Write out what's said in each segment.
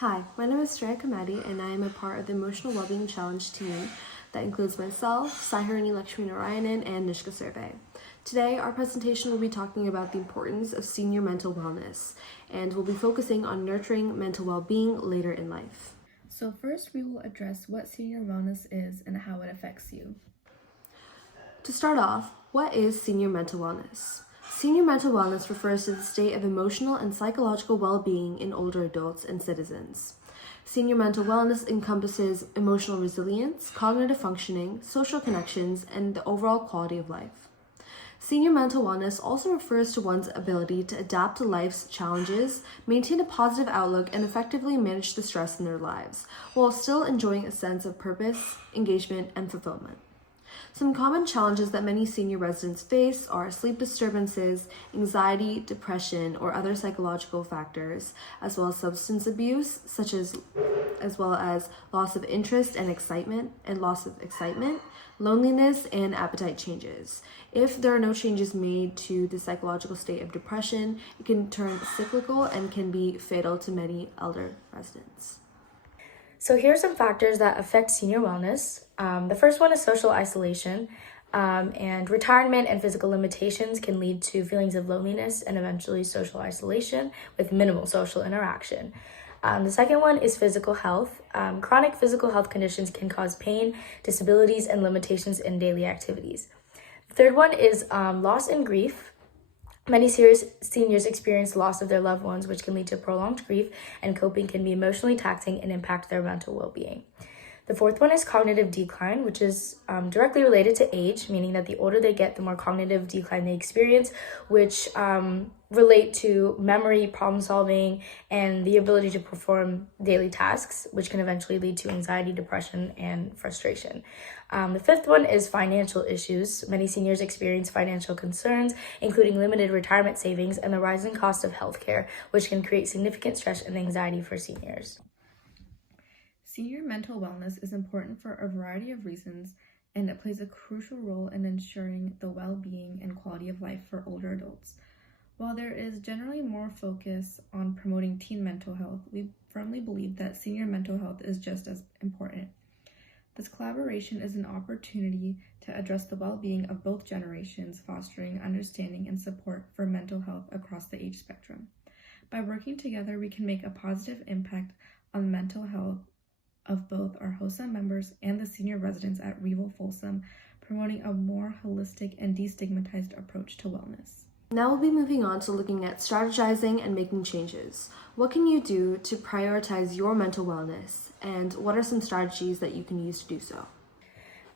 Hi, my name is Sreya and I am a part of the Emotional Wellbeing Challenge team that includes myself, Saiharini and Nishka. Today, our presentation will be talking about the importance of senior mental wellness, and we'll be focusing on nurturing mental well-being later in life. So first, we will address what senior wellness is and how it affects you. To start off, what is senior mental wellness? Senior mental wellness refers to the state of emotional and psychological well-being in older adults and citizens. Senior mental wellness encompasses emotional resilience, cognitive functioning, social connections, and the overall quality of life. Senior mental wellness also refers to one's ability to adapt to life's challenges, maintain a positive outlook, and effectively manage the stress in their lives, while still enjoying a sense of purpose, engagement, and fulfillment. Some common challenges that many senior residents face are sleep disturbances, anxiety, depression, or other psychological factors, as well as substance abuse, as well as loss of interest and loss of excitement, loneliness, and appetite changes. If there are no changes made to the psychological state of depression, it can turn cyclical and can be fatal to many elder residents. So here are some factors that affect senior wellness. The first one is social isolation, and retirement and physical limitations can lead to feelings of loneliness and eventually social isolation with minimal social interaction. The second one is physical health. Chronic physical health conditions can cause pain, disabilities, and limitations in daily activities. The third one is loss and grief. Many seniors experience loss of their loved ones, which can lead to prolonged grief, and coping can be emotionally taxing and impact their mental well-being. The fourth one is cognitive decline, which is directly related to age, meaning that the older they get, the more cognitive decline they experience, which relate to memory, problem solving, and the ability to perform daily tasks, which can eventually lead to anxiety, depression, and frustration. The fifth one is financial issues. Many seniors experience financial concerns, including limited retirement savings and the rising cost of healthcare, which can create significant stress and anxiety for seniors. Senior mental wellness is important for a variety of reasons, and it plays a crucial role in ensuring the well-being and quality of life for older adults. While there is generally more focus on promoting teen mental health, we firmly believe that senior mental health is just as important. This collaboration is an opportunity to address the well-being of both generations, fostering understanding and support for mental health across the age spectrum. By working together, we can make a positive impact on the mental health of both our HOSA members and the senior residents at Reval Folsom, promoting a more holistic and destigmatized approach to wellness. Now we'll be moving on to looking at strategizing and making changes. What can you do to prioritize your mental wellness, and what are some strategies that you can use to do so?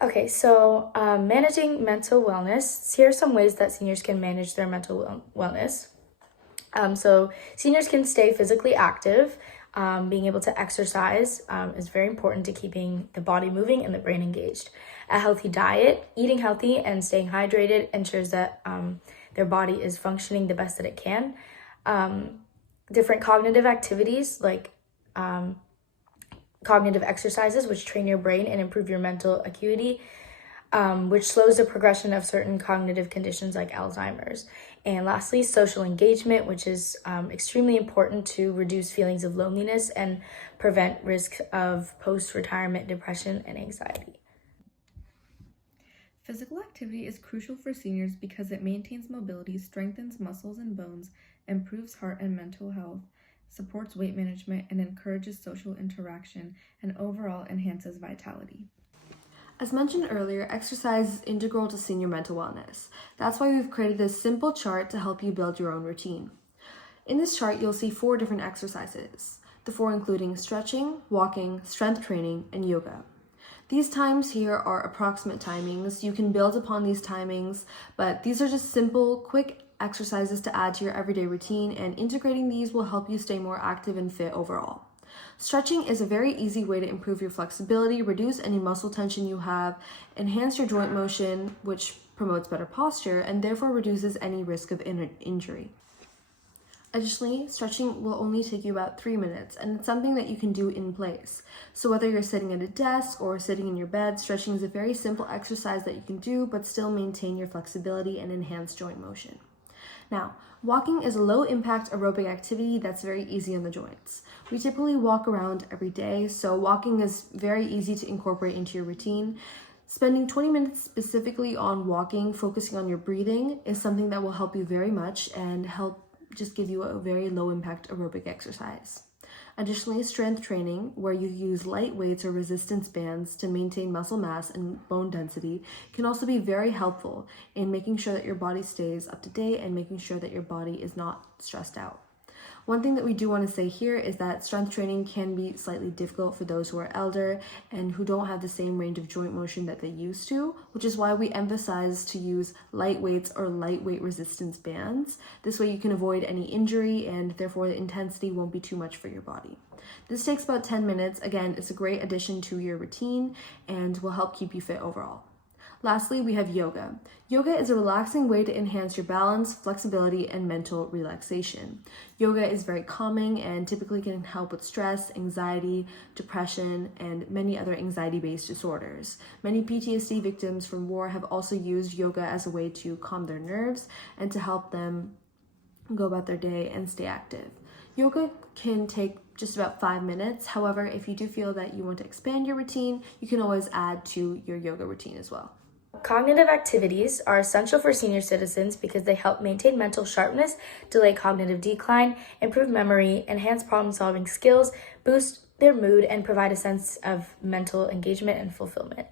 Okay, so managing mental wellness. Here are some ways that seniors can manage their mental wellness. So seniors can stay physically active. Being able to exercise is very important to keeping the body moving and the brain engaged. A healthy diet, eating healthy and staying hydrated ensures that their body is functioning the best that it can. Different cognitive activities like cognitive exercises, which train your brain and improve your mental acuity, which slows the progression of certain cognitive conditions like Alzheimer's. And lastly, social engagement, which is extremely important to reduce feelings of loneliness and prevent risk of post-retirement depression and anxiety. Physical activity is crucial for seniors because it maintains mobility, strengthens muscles and bones, improves heart and mental health, supports weight management, and encourages social interaction, and overall enhances vitality. As mentioned earlier, exercise is integral to senior mental wellness. That's why we've created this simple chart to help you build your own routine. In this chart, you'll see 4 different exercises, the 4 including stretching, walking, strength training, and yoga. These times here are approximate timings. You can build upon these timings, but these are just simple, quick exercises to add to your everyday routine, and integrating these will help you stay more active and fit overall. Stretching is a very easy way to improve your flexibility, reduce any muscle tension you have, enhance your joint motion, which promotes better posture, and therefore reduces any risk of injury. Additionally, stretching will only take you about 3 minutes, and it's something that you can do in place. So whether you're sitting at a desk or sitting in your bed, stretching is a very simple exercise that you can do, but still maintain your flexibility and enhance joint motion. Now, Walking is a low-impact aerobic activity that's very easy on the joints. We typically walk around every day, so walking is very easy to incorporate into your routine. Spending 20 minutes specifically on walking, focusing on your breathing, is something that will help you very much and help just give you a very low-impact aerobic exercise. Additionally, strength training, where you use light weights or resistance bands to maintain muscle mass and bone density, can also be very helpful in making sure that your body stays up to date and making sure that your body is not stressed out. One thing that we do want to say here is that strength training can be slightly difficult for those who are elder and who don't have the same range of joint motion that they used to, which is why we emphasize to use light weights or lightweight resistance bands. This way you can avoid any injury and therefore the intensity won't be too much for your body. This takes about 10 minutes. Again, it's a great addition to your routine and will help keep you fit overall. Lastly, we have yoga. Yoga is a relaxing way to enhance your balance, flexibility, and mental relaxation. Yoga is very calming and typically can help with stress, anxiety, depression, and many other anxiety-based disorders. Many PTSD victims from war have also used yoga as a way to calm their nerves and to help them go about their day and stay active. Yoga can take just about 5 minutes. However, if you do feel that you want to expand your routine, you can always add to your yoga routine as well. Cognitive activities are essential for senior citizens because they help maintain mental sharpness, delay cognitive decline, improve memory, enhance problem-solving skills, boost their mood, and provide a sense of mental engagement and fulfillment.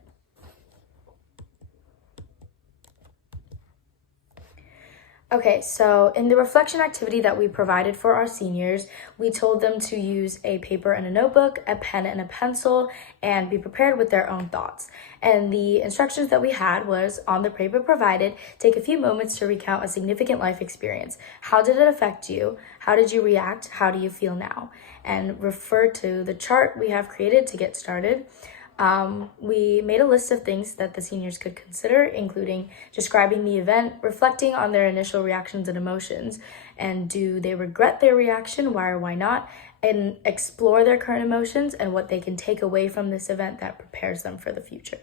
Okay, so in the reflection activity that we provided for our seniors, we told them to use a paper and a notebook, a pen and a pencil, and be prepared with their own thoughts. And the instructions that we had was, on the paper provided, take a few moments to recount a significant life experience. How did it affect you? How did you react? How do you feel now? And refer to the chart we have created to get started. We made a list of things that the seniors could consider, including describing the event, reflecting on their initial reactions and emotions, and do they regret their reaction, why or why not, and explore their current emotions and what they can take away from this event that prepares them for the future.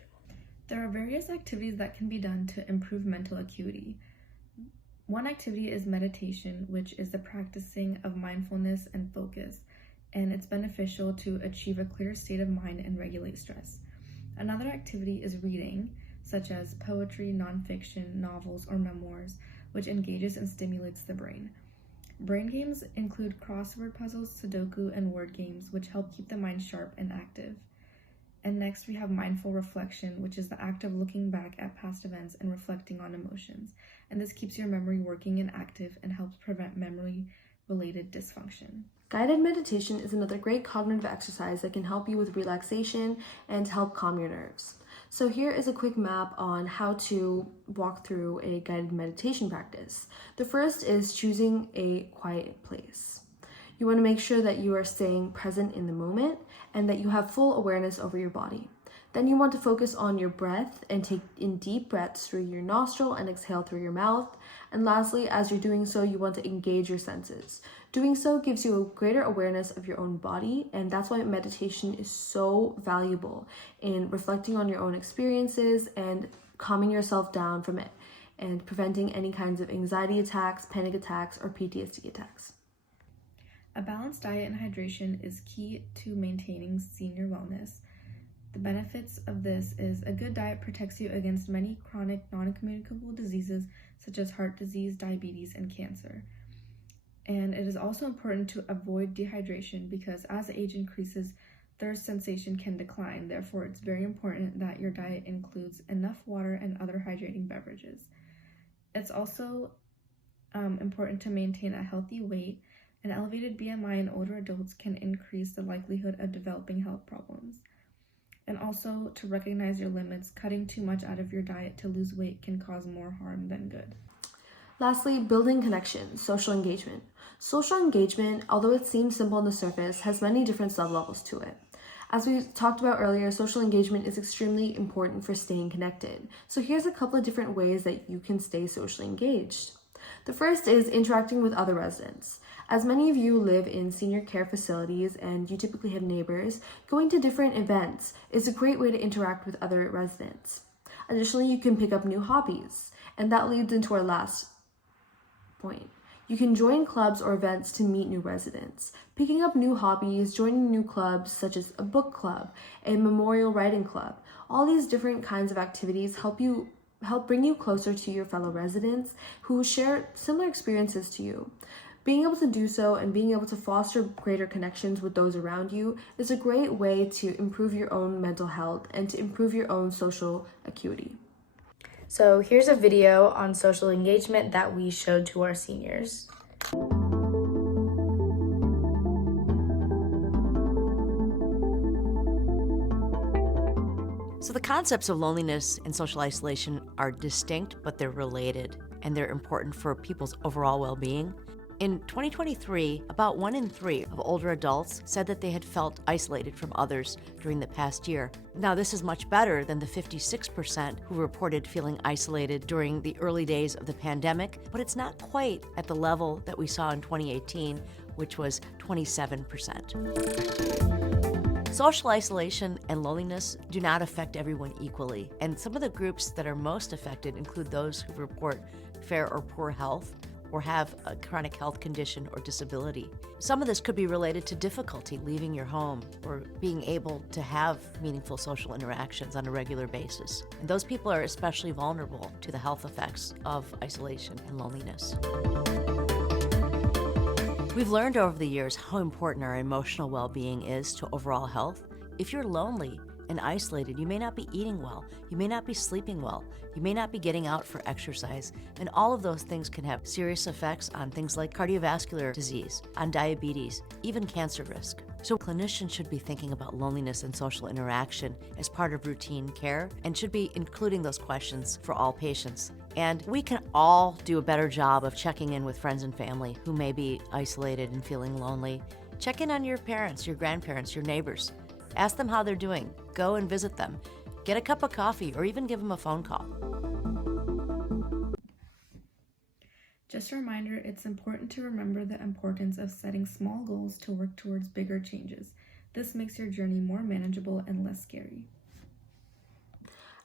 There are various activities that can be done to improve mental acuity. One activity is meditation, which is the practicing of mindfulness and focus, and it's beneficial to achieve a clear state of mind and regulate stress. Another activity is reading, such as poetry, nonfiction, novels, or memoirs, which engages and stimulates the brain. Brain games include crossword puzzles, Sudoku, and word games, which help keep the mind sharp and active. And next we have mindful reflection, which is the act of looking back at past events and reflecting on emotions. And this keeps your memory working and active and helps prevent memory-related dysfunction. Guided meditation is another great cognitive exercise that can help you with relaxation and help calm your nerves. So here is a quick map on how to walk through a guided meditation practice. The first is choosing a quiet place. You want to make sure that you are staying present in the moment and that you have full awareness over your body. Then you want to focus on your breath and take in deep breaths through your nostril and exhale through your mouth. And lastly, as you're doing so, you want to engage your senses. Doing so gives you a greater awareness of your own body, and that's why meditation is so valuable in reflecting on your own experiences and calming yourself down from it and preventing any kinds of anxiety attacks, panic attacks, or PTSD attacks. A balanced diet and hydration is key to maintaining senior wellness. The benefits of this is a good diet protects you against many chronic non-communicable diseases such as heart disease, diabetes, and cancer. And it is also important to avoid dehydration because as age increases, thirst sensation can decline. Therefore, it's very important that your diet includes enough water and other hydrating beverages. It's also important to maintain a healthy weight. An elevated BMI in older adults can increase the likelihood of developing health problems. And also to recognize your limits. Cutting too much out of your diet to lose weight can cause more harm than good. Lastly, building connections, social engagement. Social engagement, although it seems simple on the surface, has many different sub-levels to it. As we talked about earlier, social engagement is extremely important for staying connected. So here's a couple of different ways that you can stay socially engaged. The first is interacting with other residents. As many of you live in senior care facilities and you typically have neighbors, going to different events is a great way to interact with other residents. Additionally, you can pick up new hobbies, and that leads into our last point. You can join clubs or events to meet new residents. Picking up new hobbies, joining new clubs such as a book club, a memorial writing club. All these different kinds of activities help bring you closer to your fellow residents who share similar experiences to you. Being able to do so and being able to foster greater connections with those around you is a great way to improve your own mental health and to improve your own social acuity. So here's a video on social engagement that we showed to our seniors. So the concepts of loneliness and social isolation are distinct, but they're related, and they're important for people's overall well-being. In 2023, about 1 in 3 of older adults said that they had felt isolated from others during the past year. Now, this is much better than the 56% who reported feeling isolated during the early days of the pandemic, but it's not quite at the level that we saw in 2018, which was 27%. Social isolation and loneliness do not affect everyone equally, and some of the groups that are most affected include those who report fair or poor health, or have a chronic health condition or disability. Some of this could be related to difficulty leaving your home or being able to have meaningful social interactions on a regular basis. And those people are especially vulnerable to the health effects of isolation and loneliness. We've learned over the years how important our emotional well-being is to overall health. If you're lonely and isolated, you may not be eating well, you may not be sleeping well, you may not be getting out for exercise, and all of those things can have serious effects on things like cardiovascular disease, on diabetes, even cancer risk. So clinicians should be thinking about loneliness and social interaction as part of routine care and should be including those questions for all patients. And we can all do a better job of checking in with friends and family who may be isolated and feeling lonely. Check in on your parents, your grandparents, your neighbors. Ask them how they're doing. Go and visit them. Get a cup of coffee or even give them a phone call. Just a reminder, it's important to remember the importance of setting small goals to work towards bigger changes. This makes your journey more manageable and less scary.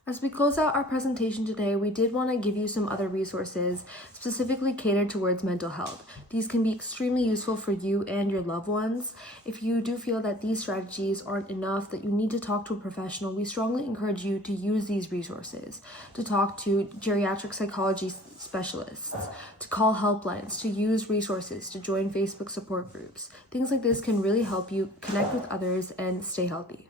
As we close out our presentation today, we did want to give you some other resources specifically catered towards mental health. These can be extremely useful for you and your loved ones. If you do feel that these strategies aren't enough, that you need to talk to a professional, we strongly encourage you to use these resources, to talk to geriatric psychology specialists, to call helplines, to use resources, to join Facebook support groups. Things like this can really help you connect with others and stay healthy.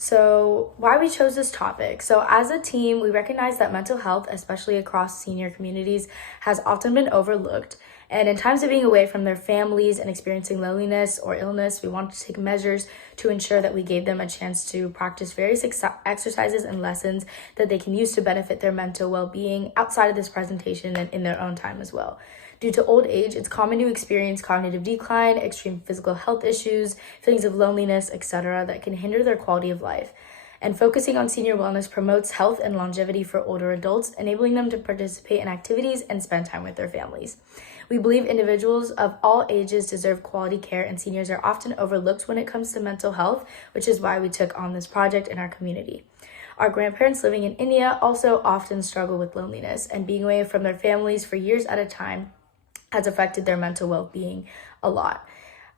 So why we chose this topic. So as a team, we recognize that mental health, especially across senior communities, has often been overlooked. And in times of being away from their families and experiencing loneliness or illness, we wanted to take measures to ensure that we gave them a chance to practice various exercises and lessons that they can use to benefit their mental well-being outside of this presentation and in their own time as well. Due to old age, it's common to experience cognitive decline, extreme physical health issues, feelings of loneliness, etc. that can hinder their quality of life. And focusing on senior wellness promotes health and longevity for older adults, enabling them to participate in activities and spend time with their families. We believe individuals of all ages deserve quality care, and seniors are often overlooked when it comes to mental health, which is why we took on this project in our community. Our grandparents living in India also often struggle with loneliness, and being away from their families for years at a time has affected their mental well-being a lot.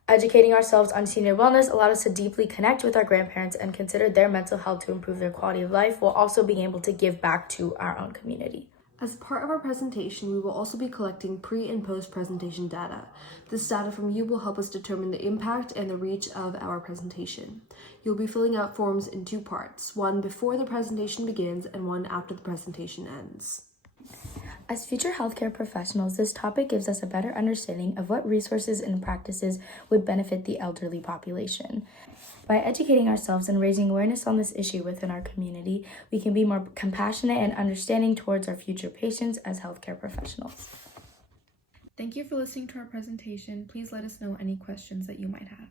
Educating ourselves on senior wellness allowed us to deeply connect with our grandparents and consider their mental health to improve their quality of life while also being able to give back to our own community. As part of our presentation, we will also be collecting pre- and post-presentation data. This data from you will help us determine the impact and the reach of our presentation. You'll be filling out forms in 2 parts, one before the presentation begins and one after the presentation ends. As future healthcare professionals, this topic gives us a better understanding of what resources and practices would benefit the elderly population. By educating ourselves and raising awareness on this issue within our community, we can be more compassionate and understanding towards our future patients as healthcare professionals. Thank you for listening to our presentation. Please let us know any questions that you might have.